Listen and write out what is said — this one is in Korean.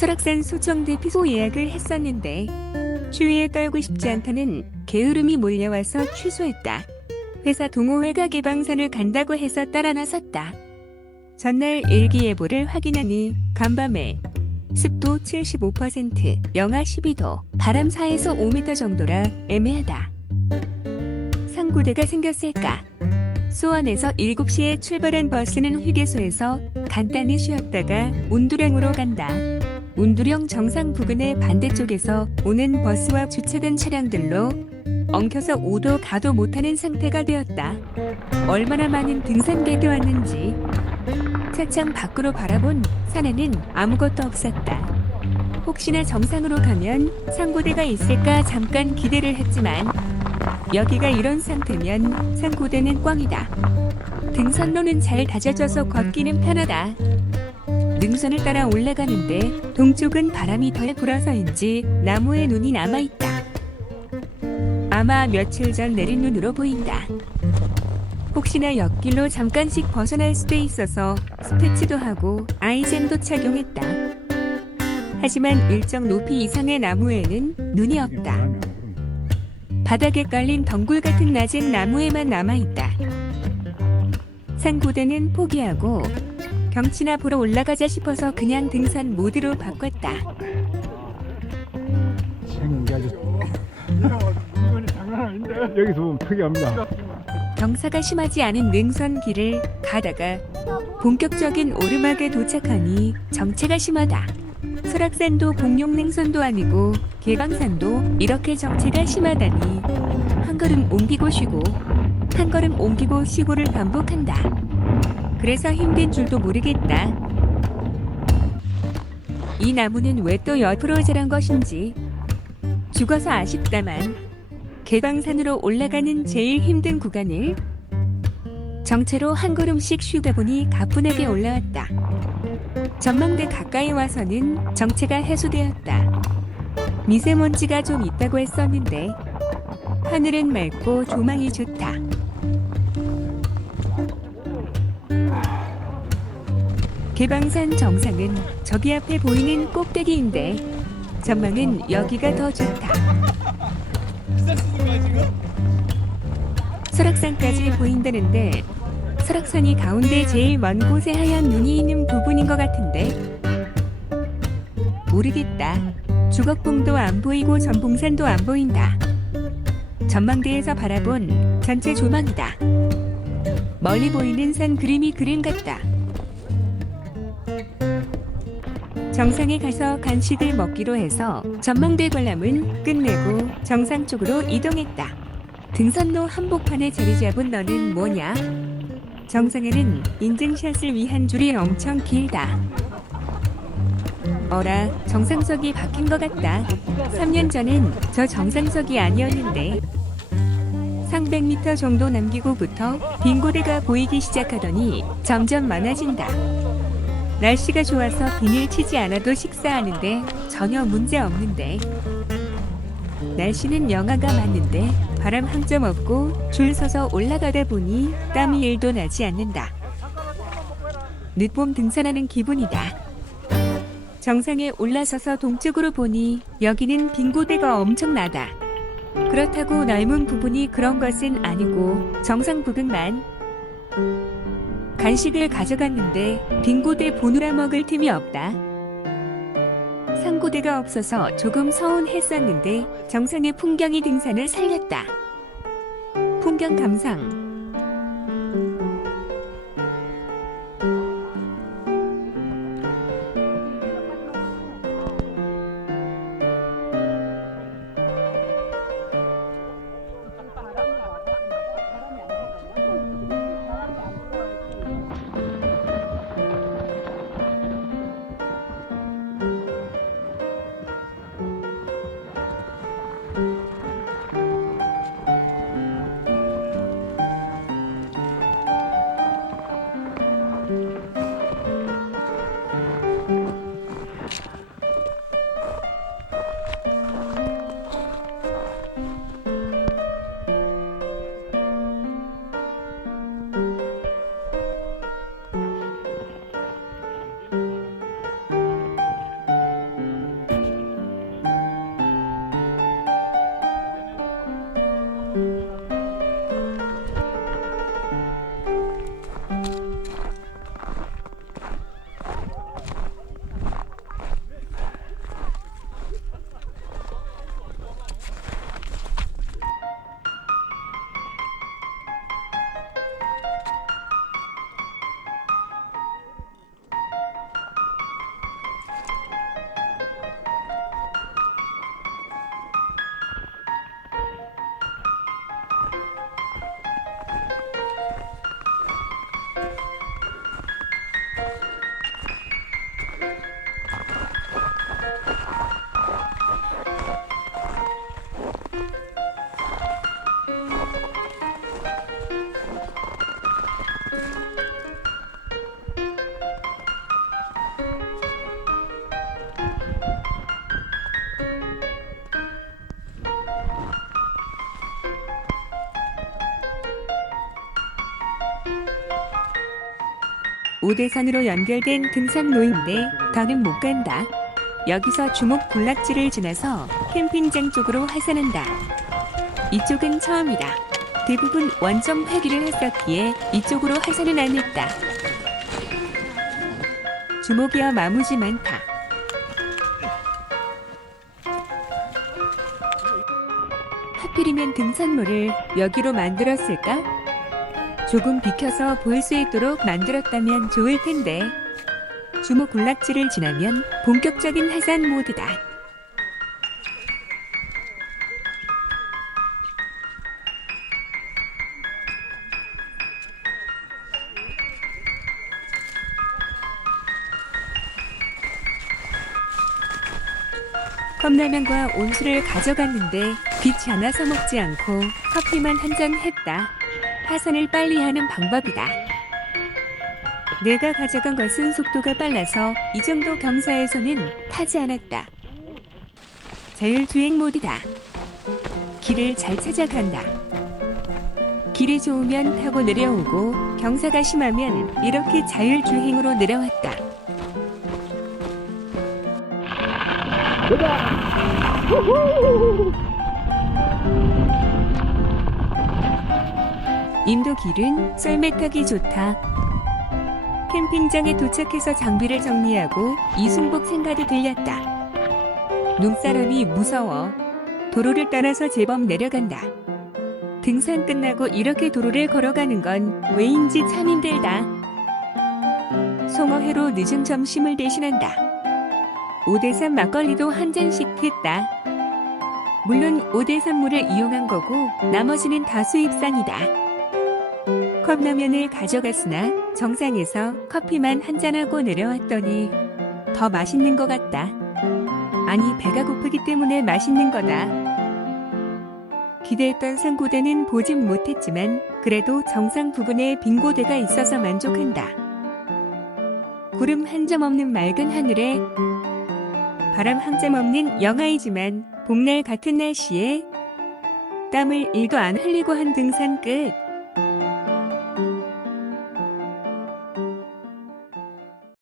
설악산 소청대 피소 예약을 했었는데 추위에 떨고 싶지 않다는 게으름이 몰려와서 취소했다. 회사 동호회가 개방산을 간다고 해서 따라 나섰다. 전날 일기예보를 확인하니 간밤에 습도 75%, 영하 12도, 바람 4에서 5m 정도라 애매하다. 상고대가 생겼을까? 수원에서 7시에 출발한 버스는 휴게소에서 간단히 쉬었다가 운두령으로 간다. 운두령 정상 부근의 반대쪽에서 오는 버스와 주차된 차량들로 엉켜서 오도 가도 못하는 상태가 되었다. 얼마나 많은 등산객이 왔는지. 차창 밖으로 바라본 산에는 아무것도 없었다. 혹시나 정상으로 가면 상고대가 있을까 잠깐 기대를 했지만 여기가 이런 상태면 상고대는 꽝이다. 등산로는 잘 다져져서 걷기는 편하다. 능선을 따라 올라가는데 동쪽은 바람이 덜 불어서인지 나무에 눈이 남아있다. 아마 며칠 전 내린 눈으로 보인다. 혹시나 옆길로 잠깐씩 벗어날 수도 있어서 스패치도 하고 아이젠도 착용했다. 하지만 일정 높이 이상의 나무에는 눈이 없다. 바닥에 깔린 덩굴 같은 낮은 나무에만 남아있다. 상고대는 포기하고 경치나 보러 올라가자 싶어서 그냥 등산 모드로 바꿨다. 생기 아주 이건 장난 아닌데 여기서 보면 특이합니다. 경사가 심하지 않은 능선 길을 가다가 본격적인 오르막에 도착하니 정체가 심하다. 설악산도 공룡 능선도 아니고 개방산도 이렇게 정체가 심하다니 한 걸음 옮기고 쉬고 한 걸음 옮기고 쉬고를 반복한다. 그래서 힘든 줄도 모르겠다. 이 나무는 왜 또 옆으로 자란 것인지 죽어서 아쉽다만 개방산으로 올라가는 제일 힘든 구간을 정체로 한 걸음씩 쉬다 보니 가뿐하게 올라왔다. 전망대 가까이 와서는 정체가 해소되었다. 미세먼지가 좀 있다고 했었는데 하늘은 맑고 조망이 좋다. 개방산 정상은 저기 앞에 보이는 꼭대기인데 전망은 여기가 더 좋다. 설악산까지 보인다는데 설악산이 가운데 제일 먼 곳에 하얀 눈이 있는 부분인 것 같은데 모르겠다. 주걱봉도 안 보이고 전봉산도 안 보인다. 전망대에서 바라본 전체 조망이다. 멀리 보이는 산 그림이 그림 같다. 정상에 가서 간식을 먹기로 해서 전망대 관람은 끝내고 정상 쪽으로 이동했다. 등산로 한복판에 자리 잡은 너는 뭐냐? 정상에는 인증샷을 위한 줄이 엄청 길다. 어라, 정상석이 바뀐 것 같다. 3년 전엔 저 정상석이 아니었는데 300m 정도 남기고부터 빙고대가 보이기 시작하더니 점점 많아진다. 날씨가 좋아서 비닐 치지 않아도 식사하는데 전혀 문제 없는데 날씨는 영하가 맞는데 바람 한 점 없고 줄 서서 올라가다 보니 땀이 1도 나지 않는다. 늦봄 등산하는 기분이다. 정상에 올라서서 동쪽으로 보니 여기는 빙고대가 엄청나다. 그렇다고 넓은 부분이 그런 것은 아니고 정상 부근만. 간식을 가져갔는데 빙고대 보느라 먹을 틈이 없다. 상고대가 없어서 조금 서운했었는데 정상의 풍경이 등산을 살렸다. 풍경 감상. 오대산으로 연결된 등산로인데 더는 못 간다. 여기서 주목 군락지를 지나서 캠핑장 쪽으로 하산한다. 이쪽은 처음이다. 대부분 원점 회귀를 했었기에 이쪽으로 하산은 안 했다. 주목이야 마무지 많다. 하필이면 등산로를 여기로 만들었을까? 조금 비켜서 보일 수 있도록 만들었다면 좋을 텐데. 주목 군락지를 지나면 본격적인 하산 모드다. 컵라면과 온수를 가져갔는데 귀치 않아서 먹지 않고 커피만 한 잔 했다. 하산을 빨리 하는 방법이다. 내가 가져간 것은 속도가 빨라서 이 정도 경사에서는 타지 않았다. 자율주행 모드다. 길을 잘 찾아간다. 길이 좋으면 타고 내려오고 경사가 심하면 이렇게 자율주행으로 내려왔다. 인도 길은 썰매 타기 좋다. 캠핑장에 도착해서 장비를 정리하고 이순복 생가도 들렸다. 눈사람이 무서워. 도로를 따라서 제법 내려간다. 등산 끝나고 이렇게 도로를 걸어가는 건 왜인지 참 힘들다. 송어회로 늦은 점심을 대신한다. 오대산 막걸리도 한 잔씩 했다. 물론 오대산물을 이용한 거고 나머지는 다 수입산이다. 컵라면을 가져갔으나 정상에서 커피만 한 잔하고 내려왔더니 더 맛있는 것 같다. 아니 배가 고프기 때문에 맛있는 거다. 기대했던 산고대는 보진 못했지만 그래도 정상 부근에 빈 고대가 있어서 만족한다. 구름 한 점 없는 맑은 하늘에 바람 한 점 없는 영하이지만 봄날 같은 날씨에 땀을 1도 안 흘리고 한 등산 끝.